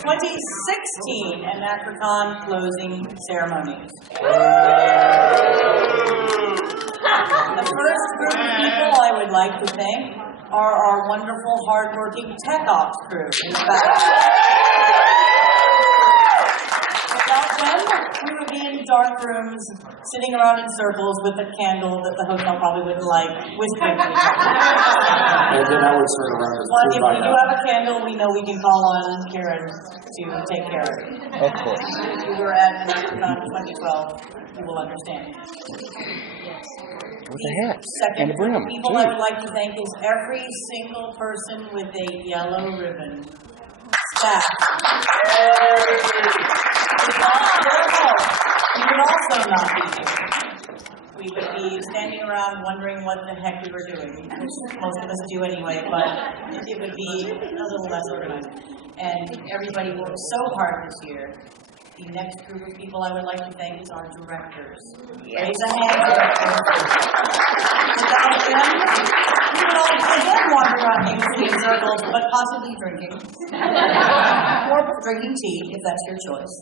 ...2016 AnachroCon closing ceremonies. The first group of people I would like to thank are our wonderful, hardworking tech ops crew in the back. Without them, we would be in dark rooms, sitting around in circles with a candle that the hotel probably wouldn't like, whispering to each other. And then I would turn around and But if we do have a candle, we know we can call on Karen to take care of it. Of course. If you were at AnachroCon 2012, you will understand. With the hats Second and the brim, people I would like to thank is every single person with a yellow ribbon. Staff. Without their help, we would also not be here. We would be standing around wondering what the heck we were doing, which most of us do anyway, but it would be a little less organized. And everybody worked so hard this year. The next group of people I would like to thank is our directors. Yes. Raise a hand, directors. Without them, we would all again wander around Main City in circles, but possibly drinking. Or drinking tea, if that's your choice.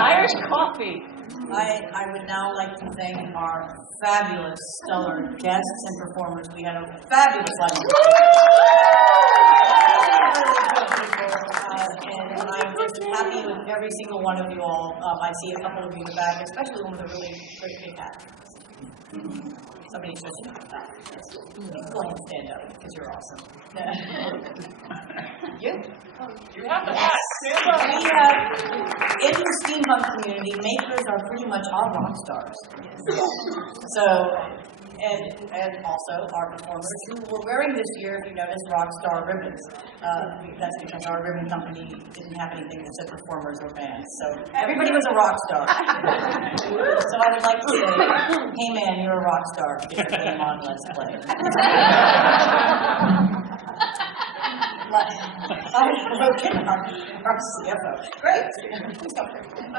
Irish coffee. I would now like to thank our fabulous, stellar guests and performers. We had a fabulous lineup. And I'm just happy with every single one of you all. I see a couple of you in the back, especially one with a really great big hat. Somebody switching on that. Go ahead and stand up, because you're awesome. You? You have the hat. Stand up. We have, in the steampunk community, makers are pretty much our rock stars. So, and also our performers who were wearing this year, if you notice, rock star ribbons. That's because our ribbon company didn't have anything that said performers or bands. So everybody was a rock star. So I would like to say, hey man, you're a rock star. Get your name on, let's play. Our CFO. Great.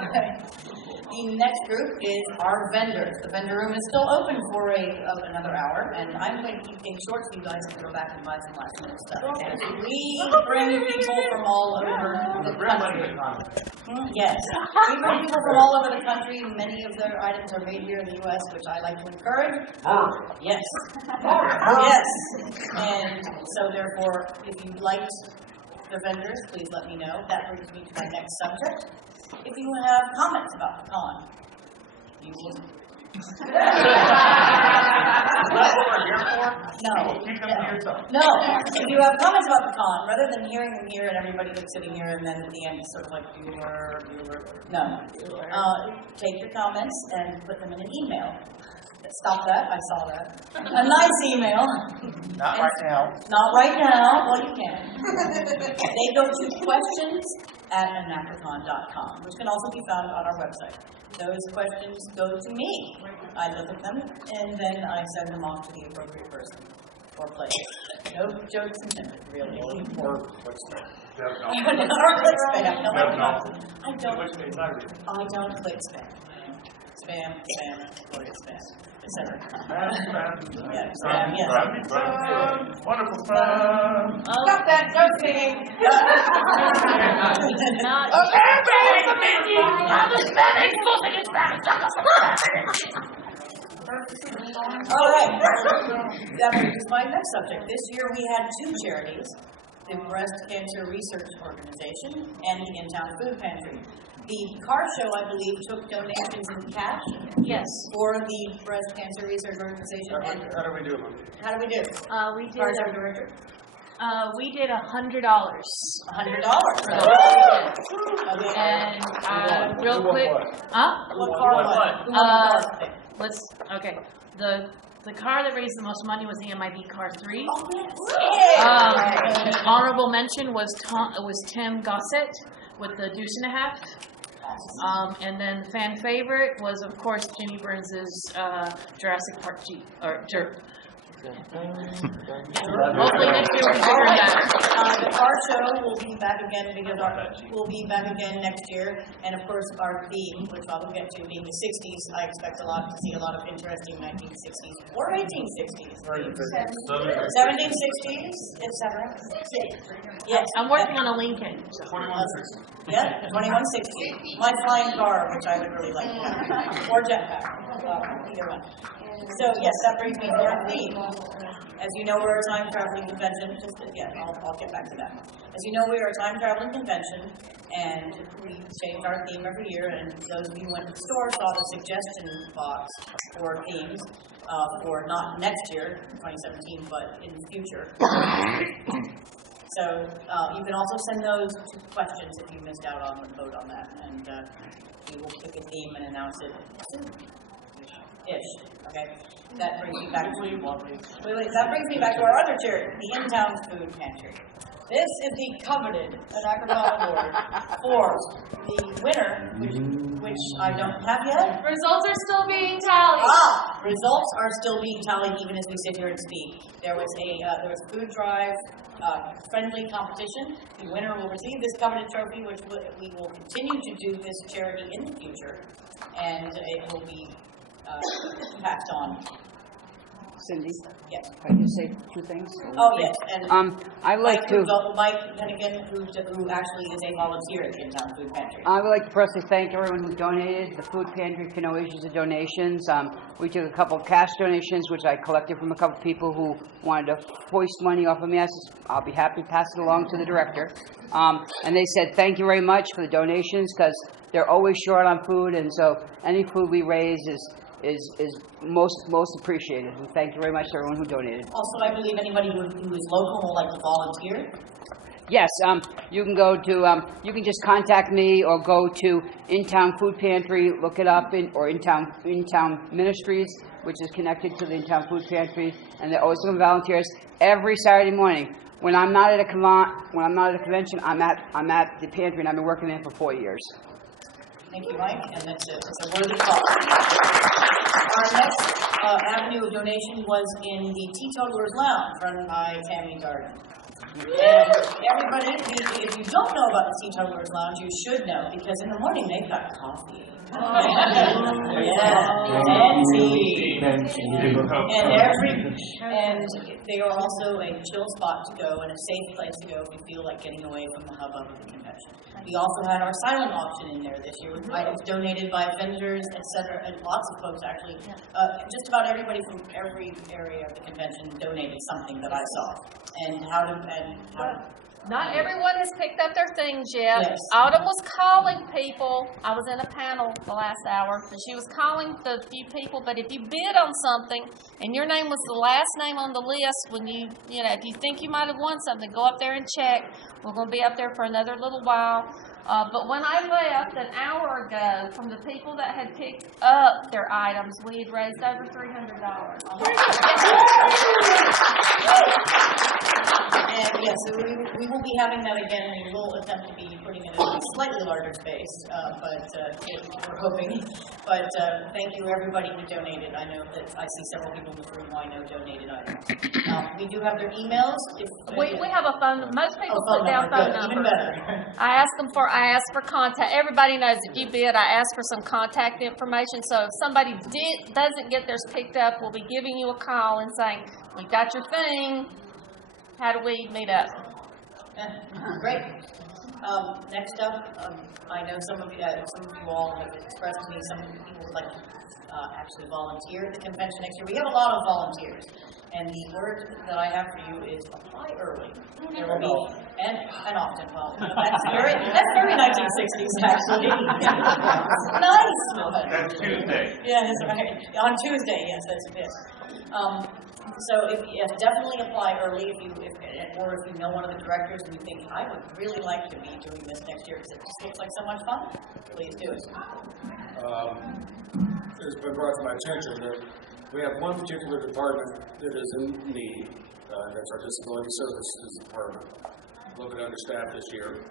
Okay. The next group is our vendors. The vendor room is still open for another hour, and I'm going to keep things short so you guys can go back and buy some last minute stuff. And we bring people from all over the country. Yes. We bring people from all over the country. Many of their items are made here in the U.S., which I like to encourage. Yes. Yes. And so therefore, if you liked the vendors, please let me know. That brings me to my next subject. If you have comments about the con, you will. No. No. If you have comments about the con, rather than hearing them here and everybody that's sitting here and then at the end it's sort of like no. Take your comments and put them in an email. Stop that. I saw that. A nice email. Not right now. Not right now. Well, you can. They go to questions@anachron.com, which can also be found on our website. Those questions go to me. I look at them, and then I send them off to the appropriate person or place. No jokes intended, really. Or click spam. Or click spam. No, I don't click spam. Spam, glory spam, etc. Yeah, spam, yes. Wonderful spam. Stop that, no singing. All right. That brings us to my next subject. This year we had two charities, the Breast Cancer Research Organization and the In-Town Food Pantry. The car show, I believe, took donations in cash. Yes. For the Breast Cancer Research Organization. How do we do it? How do we do? We did. Cars director. We did $100. $100. Okay. And real quick, What car was it? Okay. The car that raised the most money was the MIB Car 3. Oh, yes. The honorable mention was Tim Gossett with the Deuce and a Half. And then the fan favorite was, of course, Jimmy Burns' Jurassic Park Jeep, or Hopefully next year we'll be bigger than that. The car show will be back again because we'll be back again next year. And of course, our theme, which I will get to, being the 60s, I expect to see a lot of interesting 1960s or 1860s, 1760s, etc. Yes. I'm working on a Lincoln. 2160. Yeah, 2160. My flying car, which I would really like to have, or jetpack, either one. So yes, that brings me to our theme. As you know, we're a time traveling convention. I'll get back to that. As you know, we are a time traveling convention, and we change our theme every year. And those of you who went to the store saw the suggestion box for themes for not next year, 2017, but in the future. So you can also send those to questions if you missed out on the vote on that, and we will pick a theme and announce it soon-ish. Okay, that brings me back. That brings me back to our other charity, the In-Town Food Pantry. This is the coveted AnachroCon award for the winner, which I don't have yet. Results are still being tallied. Results are still being tallied even as we sit here and speak. There was a food drive friendly competition. The winner will receive this coveted trophy, which we will continue to do this charity in the future, and it will be passed on. Cindy, Yes. can you say two things? Oh, yes. And I'd like to. Mike Hennigan, who actually is a volunteer at the In-Town Food Pantry. I would like to personally thank everyone who donated. The food pantry can always use the donations. We took a couple of cash donations, which I collected from a couple of people who wanted to foist money off of me. I'll be happy to pass it along to the director. And they said thank you very much for the donations because they're always short on food, and so any food we raise is most appreciated. And thank you very much to everyone who donated. Also, I believe anybody who is local and would like to volunteer. Yes, you can go to, you can just contact me or go to In-Town Food Pantry, look it up, or In-Town Ministries, which is connected to the In-Town Food Pantry, and they're always looking for volunteers every Saturday morning. When I'm not at a convention, I'm at the pantry, and I've been working there for 4 years. Thank you, Mike, and it's a worthy cause. Our next avenue of donation was in the Teetotalers Lounge, run by Tammy Darden. And everybody, if you don't know about the Teetotalers Lounge, you should know, because in the morning they've got coffee. And tea. And they are also a chill spot to go and a safe place to go if you feel like getting away from the hubbub of the convention. We also had our silent auction in there this year with items donated by vendors, etc., and lots of folks actually. Just about everybody from every area of the convention donated something that I saw. Not everyone has picked up their things yet. Yes. Autumn was calling people. I was in a panel the last hour, and she was calling the few people. But if you bid on something and your name was the last name on the list, when if you think you might have won something, go up there and check. We're going to be up there for another little while. But when I left an hour ago, from the people that had picked up their items, we had raised over $300. And yes, so we will be having that again. We will attempt to be putting it in a slightly larger space, but we're hoping. But thank you everybody who donated. I know that I see several people in the room who I know donated items. We do have their emails. We have a phone. Most people put down phone numbers. Even better. I asked for contact. Everybody knows if you bid, I ask for some contact information. So if somebody doesn't get theirs picked up, we'll be giving you a call and saying, "We got your thing. How do we meet up?" Great. Next up, I know some of you all have expressed to me some people would like to actually volunteer at the convention next year. We have a lot of volunteers, and the word that I have for you is apply early. There will be and often. Well, that's very 1960s actually. Nice. That's Tuesday. Yeah, that's right. On Tuesday, yes, that's it. So definitely apply early if you know one of the directors and you think, I would really like to be doing this next year because it just looks like so much fun. Please do it. It's been brought to my attention that we have one particular department that is in need. That's our Disability Services Department. A little bit understaffed this year.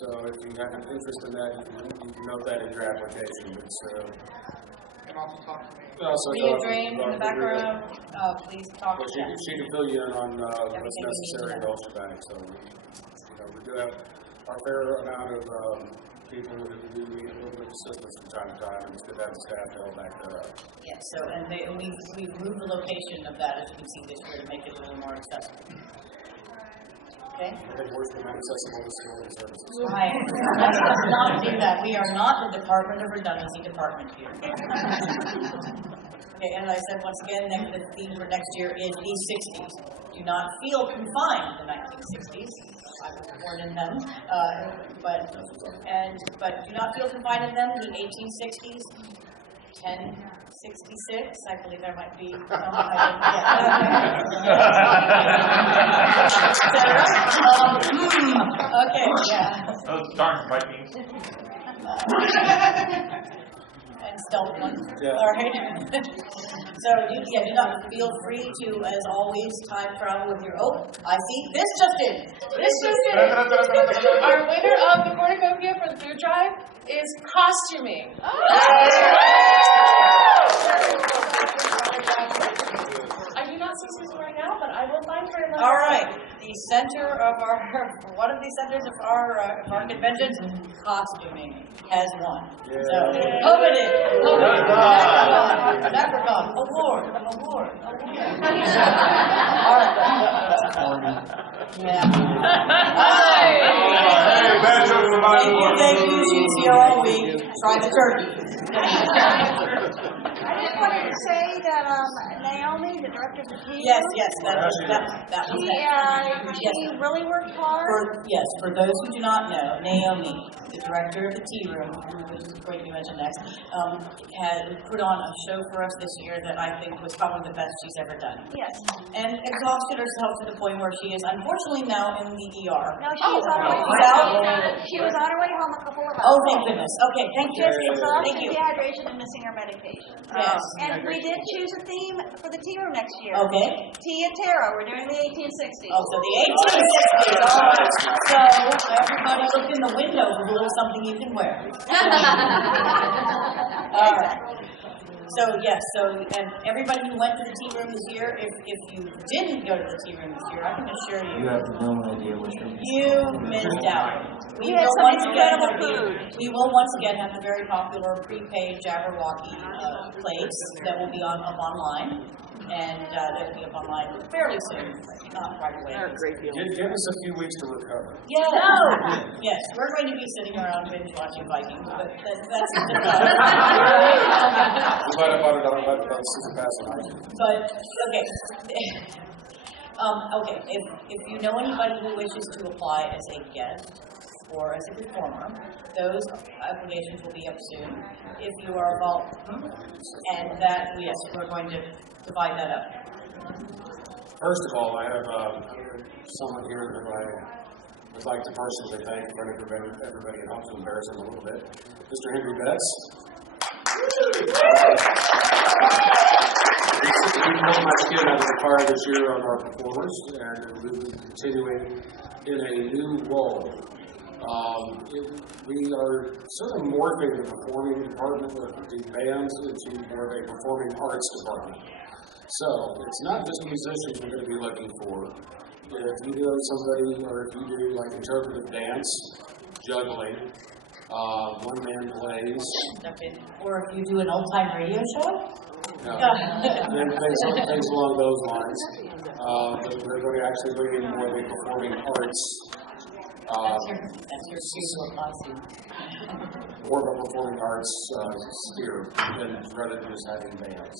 So if you have an interest in that, you can note that in your application. It's Also, Rita Drain in the background, please talk to Well, them. she can fill you in on what's Everything you necessary need in to know. Ulster Bank. So, we do have our fair amount of people who do need a little bit of assistance from time to time, and it's good to have the staff to help back that up. Yes, so, and we've moved the location of that, as you can see this year, to make it a little more accessible. Okay? I think we're still accessible disability services. Right. Let's not do that. We are not the Department of Redundancy department here. Okay, and I said once again, the theme for next year is the 60s. Do not feel confined to the 1960s. I was born in them, but do not feel confined in them. The 1860s, 1066. I believe there might be. Okay, yeah. Those darn Vikings. And stealth one. Yeah. All right. So, do not feel free to, as always, time travel with your. Oh, I see. This just in. Our winner of the cornucopia for the food drive is costuming. I do not see Susan right now, but I will find her. All right. The center of one of the centers of our conventions, costuming, has won. Yeah. So, AnachroCon, award. All right. Yeah. Thank you. She's here all week. Try the turkey. I just wanted to say that Naomi, the director of the team. Yes, that was that. She really worked hard. For those who do not know, Naomi, the director of the Tea Room, who is going to be mentioned next, had put on a show for us this year that I think was probably the best she's ever done. Yes. And exhausted herself to the point where she is unfortunately now in the ER. No, she was on her way She's out? She was on her way home a couple of hours. Oh, thank goodness. Okay, thank you. Just exhausted, Thank you. dehydration, and missing her medication. Yes. And we did choose a theme for the tea room next year. Okay. Tea and Tara. We're doing the 1860s. Oh, so the 1860s. All right. So everybody look in the window for a little something you can wear. All right. So yes, and everybody who went to the tea room this year, if you didn't go to the tea room this year, I can assure you, You have no idea what you're you missed out. We had some incredible food. We will once again have the very popular prepaid Jabberwocky plates that will be up online, and that will be up online fairly soon, not right away. Give us a few weeks to recover. Yes. Yes, we're going to be sitting around binge watching Vikings, but that's We might have bought it on the season pass on iTunes. But okay. Okay, if you know anybody who wishes to apply as a guest or as a performer, those applications will be up soon. If you are involved, and that, yes, we're going to divide that up. First of all, I have someone here who I would like to personally thank in front of everybody and hope to embarrass him a little bit. Mr. Henry Betts. We pulled my skin out of the fire this year on our performers, and we'll be continuing in a new role. We are sort of morphing the performing department of the bands into more of a performing arts department. So, it's not just musicians we're going to be looking for. If you know somebody, or if you do like interpretive dance, juggling, one-man plays. Or if you do an old-time radio show? Things along those lines. But we're going to actually bring in more of a performing arts. That's your usual costume. More of a performing arts sphere rather than just having bands.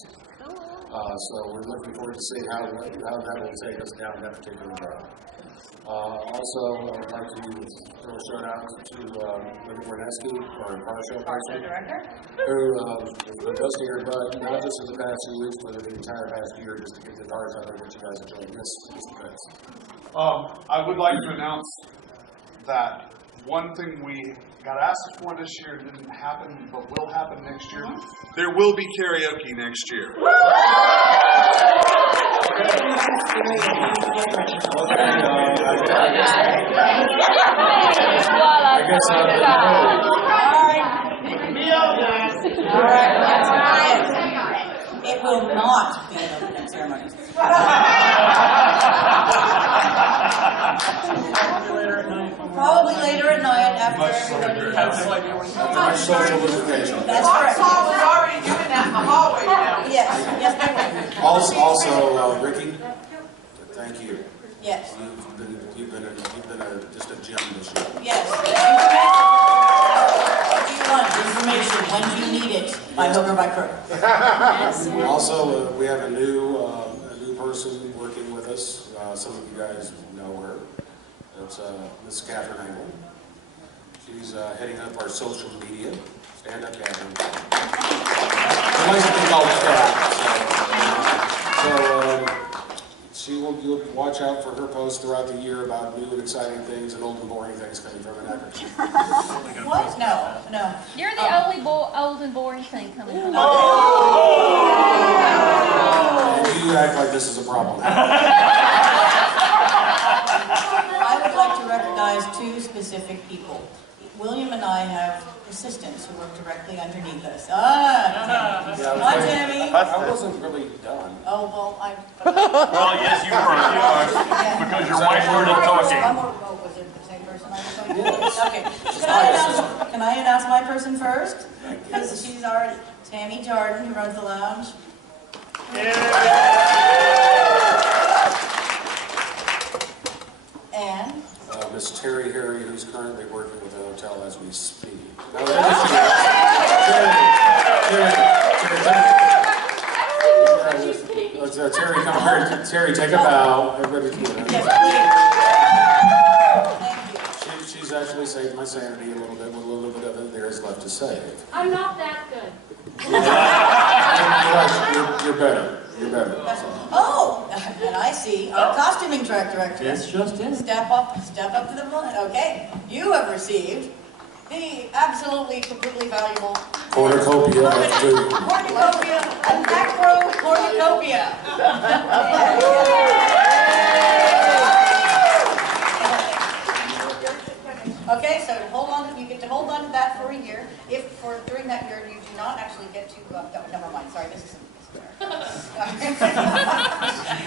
So we're looking forward to seeing how that will take us down that particular road. Also, I would like to throw a shout out to Linda Borneski, our car show person, who has been busting her butt, not just in the past few weeks, but the entire past year, just to get the cars out there that you guys enjoy. Yes, Mr. Betts. I would like to announce that one thing we got asked for this year didn't happen, but will happen next year. There will be karaoke next year. I guess All right. will not be at opening ceremonies. Probably later at night after everybody has. Much social visitation. That's correct. was already doing that in the hallway now. Yes, yes, they will. Also, Ricky, thank you. Yes, You've been just a gem this year. yes. What do you want? Information, when do you need it? By hook or by crook? Also, we have a new person working with us. Some of you guys know her. It's Miss Catherine Engel. She's heading up our social media. Stand up, Catherine. She likes to be called So you'll watch out for her posts throughout the year about new and exciting things and old and boring things coming from Anachron. What? No. You're the only old and boring thing coming from. And you act like this is a problem. I would like to recognize two specific people. William and I have assistants who work directly underneath us. Tammy. Hi, Tammy. I wasn't really done. Oh, well, Well, yes, you were, because your wife started talking. Oh, was it the same person I was talking to? Okay. Can I announce my person first? Because she's already, Tammy Jordan, who runs the lounge. And? Miss Terry Harry, who's currently working with the hotel as we speak. Terry, come here. Terry, take a bow. Everybody, Yes, please. She's actually saved my sanity a little bit. With a little bit of it there is left to save. I'm not that good. You're better. You're better. Oh, and I see our costuming track director. That's just it. Step up to the front. Okay, you have received the absolutely, completely valuable Cornucopia of food. cornucopia, Anachron cornucopia. Okay, so hold on. You get to hold on to that for a year. If during that year you do not actually get to, never mind. Sorry, this isn't. You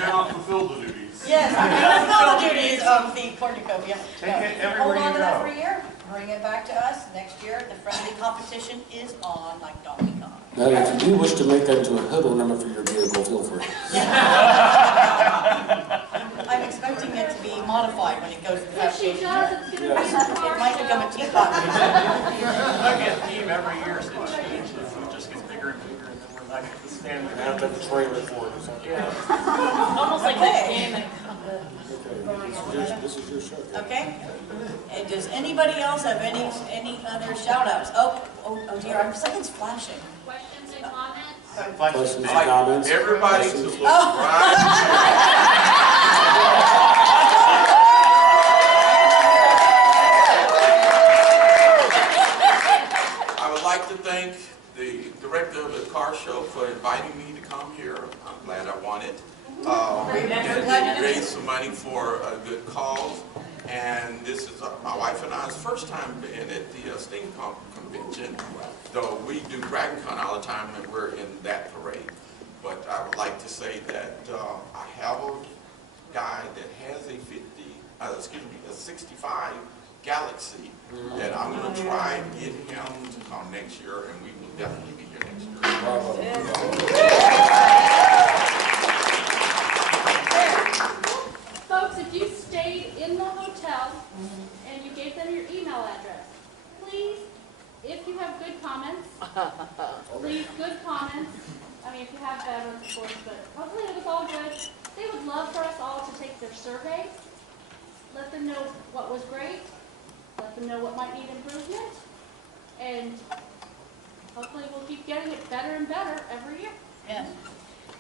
cannot fulfill the duties. Yes, I cannot fulfill the duties of the cornucopia. Take it everywhere Hold on you to that go. for a year. Bring it back to us next year. The friendly competition is on, like Donkey Kong. Now, if you do wish to make that into a hoodle number for your vehicle, feel free. I'm expecting it to be modified when it goes to the If she does, it's going to be a It car might become a teapot. It's like a theme every year, so it changes. It just gets bigger and bigger, and then we're like the standard. I have to have a trailer for it or something. Almost like Okay. the game. Okay, this is your show. Okay? And does anybody else have any other shout outs? Oh dear, something's flashing. questions and comments. Questions and comments? Everybody to Questions? look right. I would like to thank the director of the car show for inviting me to come here. I'm glad I won it. And raise some money for a good cause. And this is my wife and I's first time being at the steampunk convention. Though we do DragonCon all the time and we're in that parade. But I would like to say that I have a guy that has a 65 Galaxy that I'm going to try and get him to come next year, and we will definitely be here next year. Folks, if you stayed in the hotel and you gave them your email address, please, if you have good comments, leave good comments. I mean, if you have bad ones, of course, but hopefully it was all good. They would love for us all to take their survey, let them know what was great, let them know what might need improvement, and hopefully we'll keep getting it better and better every year. Yes.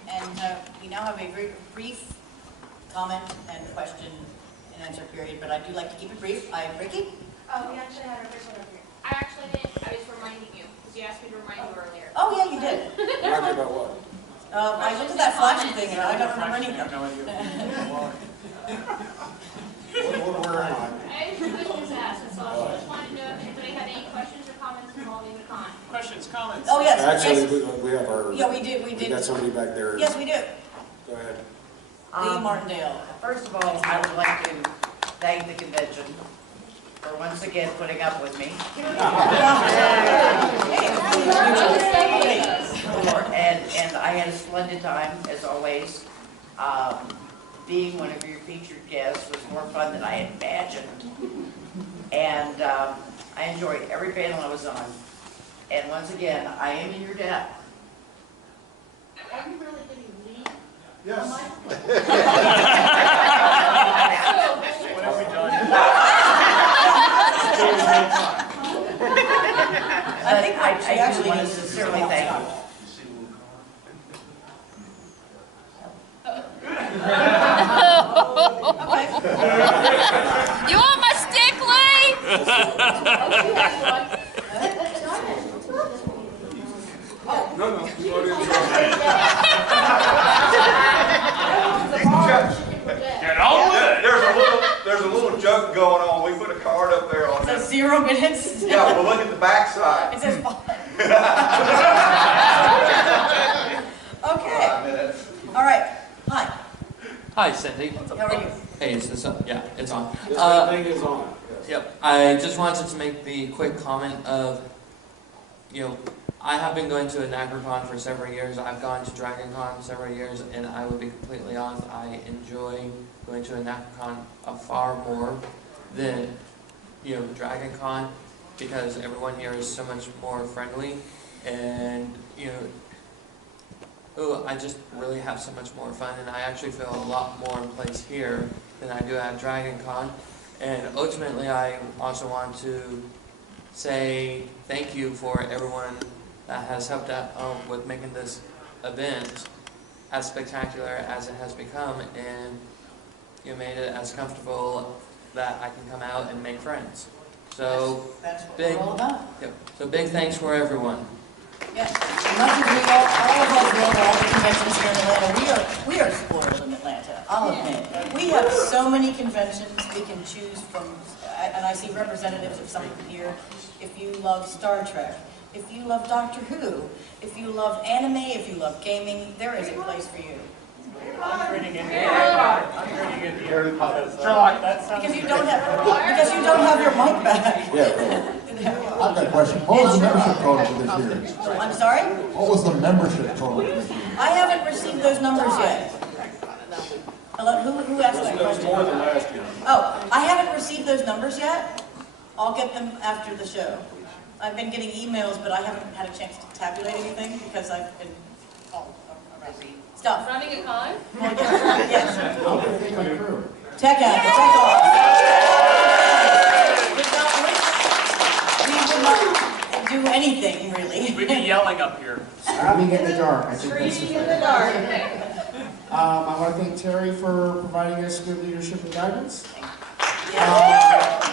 And we now have a very brief comment and question and answer period, but I do like to keep it brief. Ricky? Oh, we actually had our first one over here. I actually did. I was reminding you, because you asked me to remind you earlier. Oh, yeah, you did. Remind me about what? I looked at that flashing thing and I don't remember I anything. have no idea. Where am I? I was questions asked, and so I just wanted to know if anybody had any questions or comments involving the con. Questions, comments. Oh, yes. Actually, yes. we have our. Yeah, we did. We got somebody back there. Yes, we do. Go ahead. Lee Martindale. First of all, I would like to thank the convention for once again putting up with me. And I had a splendid time, as always. Being one of your featured guests was more fun than I had imagined. And I enjoyed every panel I was on. And once again, I am in your debt. Are you really getting lead? Yes. What have we done? I think I actually want to sincerely thank you. You want my stick, Lee? No. Get on with it. There's a little joke going on. We put a card up there on It this. says 0 minutes. Yeah, well, look at the backside. It says 5. Okay. 5 minutes. All right. Hi. Hi, Cindy. How are you? Hey, is this up? Yeah, it's on. This thing is on. Yes. Yep. I just wanted to make the quick comment of, I have been going to AnachroCon for several years. I've gone to DragonCon several years, and I will be completely honest, I enjoy going to AnachroCon far more than, DragonCon, because everyone here is so much more friendly, and, I just really have so much more fun, and I actually feel a lot more in place here than I do at DragonCon. And ultimately, I also want to say thank you for everyone that has helped out with making this event as spectacular as it has become, and you made it as comfortable that I can come out and make friends. So That's what big, we're all about. yep. So big thanks for everyone. Yes. As much as we all of us love all the conventions here in Atlanta, we are spoiled in Atlanta. I'll admit. We have so many conventions we can choose from, and I see representatives of some of them here. If you love Star Trek, if you love Doctor Who, if you love anime, if you love gaming, there is a place for you. I'm reading it here. I'm reading it here. Sherlock, that sounds Because you don't have your mic back. Yeah. I've got a question. What was the membership quota for this year? I'm sorry? What was the membership quota this year? I haven't received those numbers yet. Hello, who asked that question? More than last year. Oh, I haven't received those numbers yet. I'll get them after the show. I've been getting emails, but I haven't had a chance to tabulate anything because I've been all around stuff. Running a con? Yes. How did they come through? Tech off. We would not do anything, really. We'd be yelling up here. Screaming in the dark. I think that's Screaming in the dark. I want to thank Terry for providing us good leadership and guidance.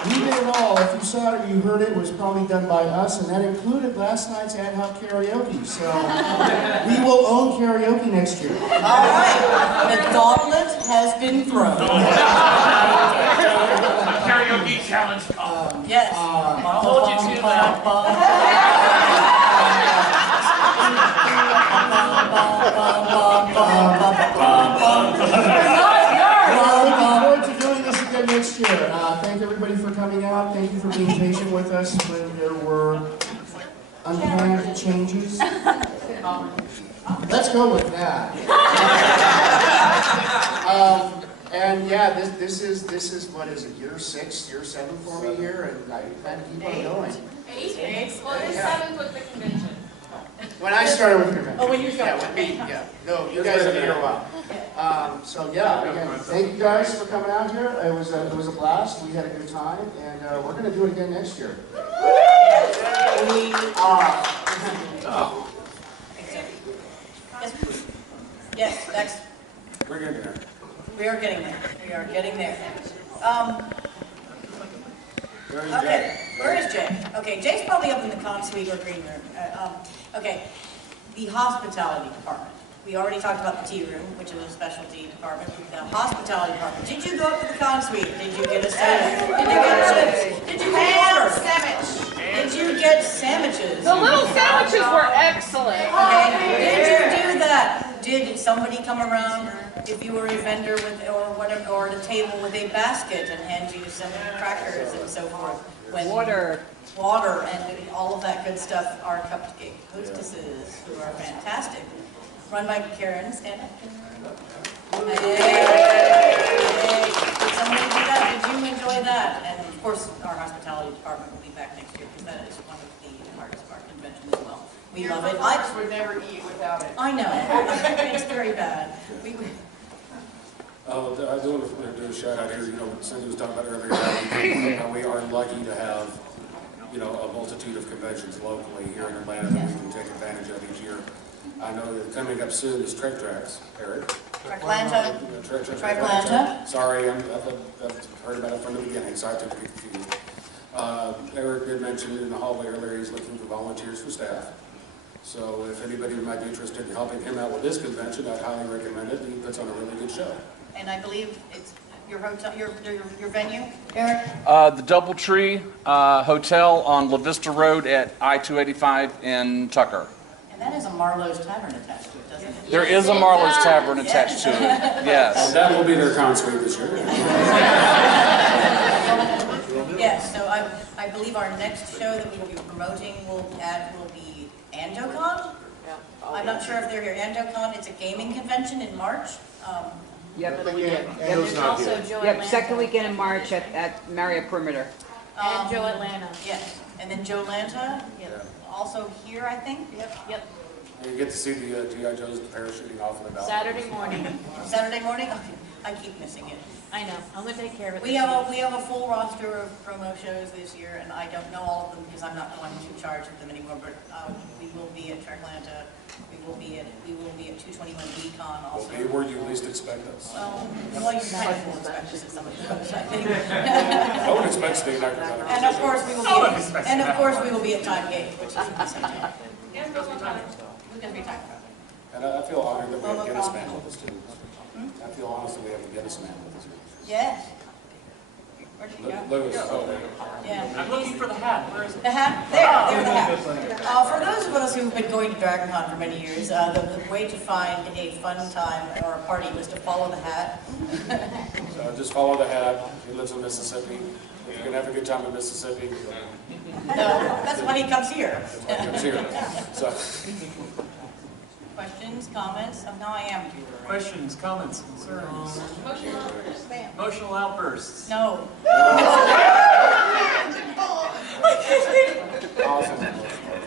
We did it all. If you saw it or you heard it, it was probably done by us, and that included last night's ad hoc karaoke. So we will own karaoke next year. All right. The gauntlet has been thrown. Karaoke challenge. Yes. I'll hold you to that. Next year. Thank everybody for coming out. Thank you for being patient with us when there were unplanned changes. Let's go with that. And yeah, this is what is it, year 6, year 7 for me here, and I plan to keep on going. 8? Well, it's 7 with the convention. When I started with convention. Oh, when you started. Yeah, with me, yeah. No, you guys have been here a while. So yeah, again, thank you guys for coming out here. It was a blast. We had a good time, and we're going to do it again next year. We are. Yes, next. We're getting there. We are getting there. We are getting there. Okay, where is Jay? Okay, Jay's probably up in the con suite or green room. Okay, the hospitality department. We already talked about the tea room, which is a specialty department. The hospitality department. Did you go up to the con suite? Did you get a soda? Did you get chips? Did you get water? Sandwich. Did you get sandwiches? The little sandwiches were excellent. Okay. Did you do that? Did somebody come around, if you were a vendor with, or whatever, or at a table with a basket and hand you some crackers and so forth? Water and all of that good stuff. Our cupcake hostesses, who are fantastic, run by Karen. Stand up. Hey. Did somebody do that? Did you enjoy that? And of course, our hospitality department will be back next year because that is one of the hardest part of convention as well. We love it. I would never eat without it. I know. It's very bad. I do want to do a shout out here. You know, Cindy was talking about earlier how we are lucky to have, you know, a multitude of conventions locally here in Atlanta that we can take advantage of each year. I know that coming up soon is Trek Tracks, Eric. Tracklanta. Sorry, I've heard about it from the beginning, so I took a big confused. Eric did mention in the hallway earlier he's looking for volunteers for staff. So if anybody might be interested in helping him out with this convention, I'd highly recommend it. He puts on a really good show. And I believe it's your hotel, your venue, Eric? The Doubletree Hotel on La Vista Road at I-285 in Tucker. And that has a Marlowe's Tavern attached to it, doesn't it? There is a Marlowe's Tavern attached to it, yes. And that will be their concert this year. Yes, so I believe our next show that we will be promoting will be AnachroCon. I'm not sure if they're here. AnachroCon, it's a gaming convention in March. Yep. There's also Joe Yep, Atlanta. second weekend in March at Marriott Perimeter. And Joe Atlanta. Yes, and then Joe Atlanta, also here, I think. Yep. You get to see the G.I. Joes parachuting off in the balcony. Saturday morning. Saturday morning? Okay. I keep missing it. I know, I'm gonna take care of it. We have a full roster of promo shows this year, and I don't know all of them because I'm not the one in charge of them anymore. But we will be at Tracklanta. We will be at 221 BCon also. We'll be where you least expect us. Well, you kind of will expect us at some of those, I think. I would expect to be an actor. And of course we will be at Time Gate, which is at the same time. It's gonna be time. And I feel honored that we have Guinness Man with us too. I feel honest that we have a Guinness Man with us. Yes. Where did he go? Lewis. Yeah. I'm looking for the hat. Where is it? The hat? There the hat. For those of us who've been going to DragonCon for many years, the way to find a fun time or a party was to follow the hat. So just follow the hat. He lives in Mississippi. If you can have a good time in Mississippi. No, that's when he comes here. That's when he comes here. So. Questions, comments? Now I am. Questions, comments, concerns? Emotional outbursts. No.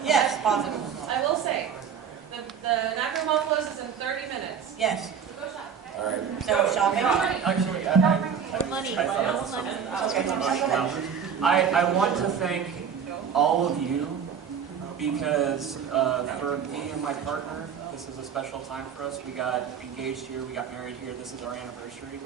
Yes, positive. I will say, the Anachron closes in 30 minutes. Yes. All right. So shopping? Actually, I want to thank all of you because for me and my partner, this is a special time for us. We got engaged here, we got married here. This is our anniversary.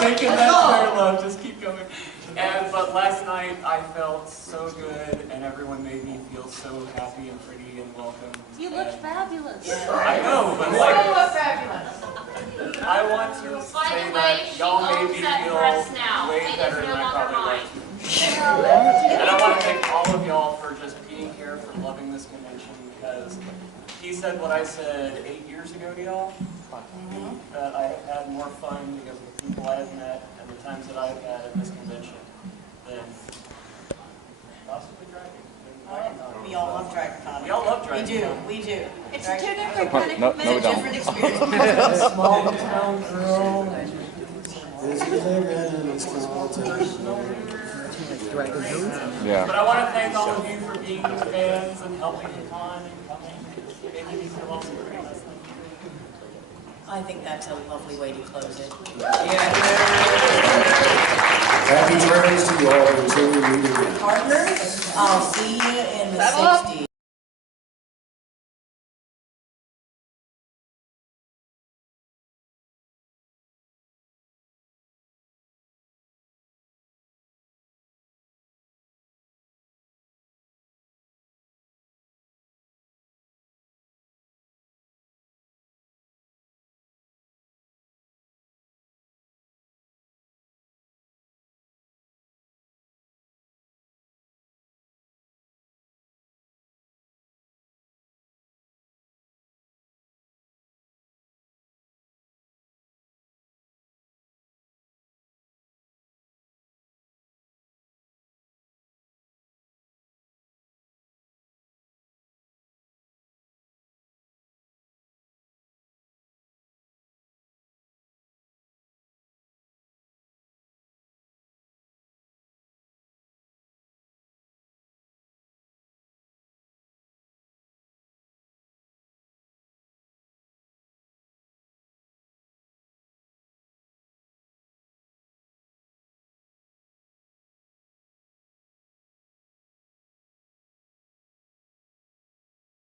Taking that prayer love, just keep going. But last night I felt so good, and everyone made me feel so happy and pretty and welcome. You look fabulous. I know, but like, I want to say that y'all made me feel way better than I probably was. And I want to thank all of y'all for just being here, for loving this convention, because he said what I said 8 years ago to y'all, that I had more fun because of the people I have met and the times that I've had at this convention than possibly Dragon. We all love DragonCon. We all love DragonCon. We do. It's two different kind of No, we don't. Different experience. Small town girl. Yeah. But I want to thank all of you for being fans and helping the con and coming. Making me feel awesome. I think that's a lovely way to close it. Happy trails to you all until we meet again. Partners, I'll see you in the 60s.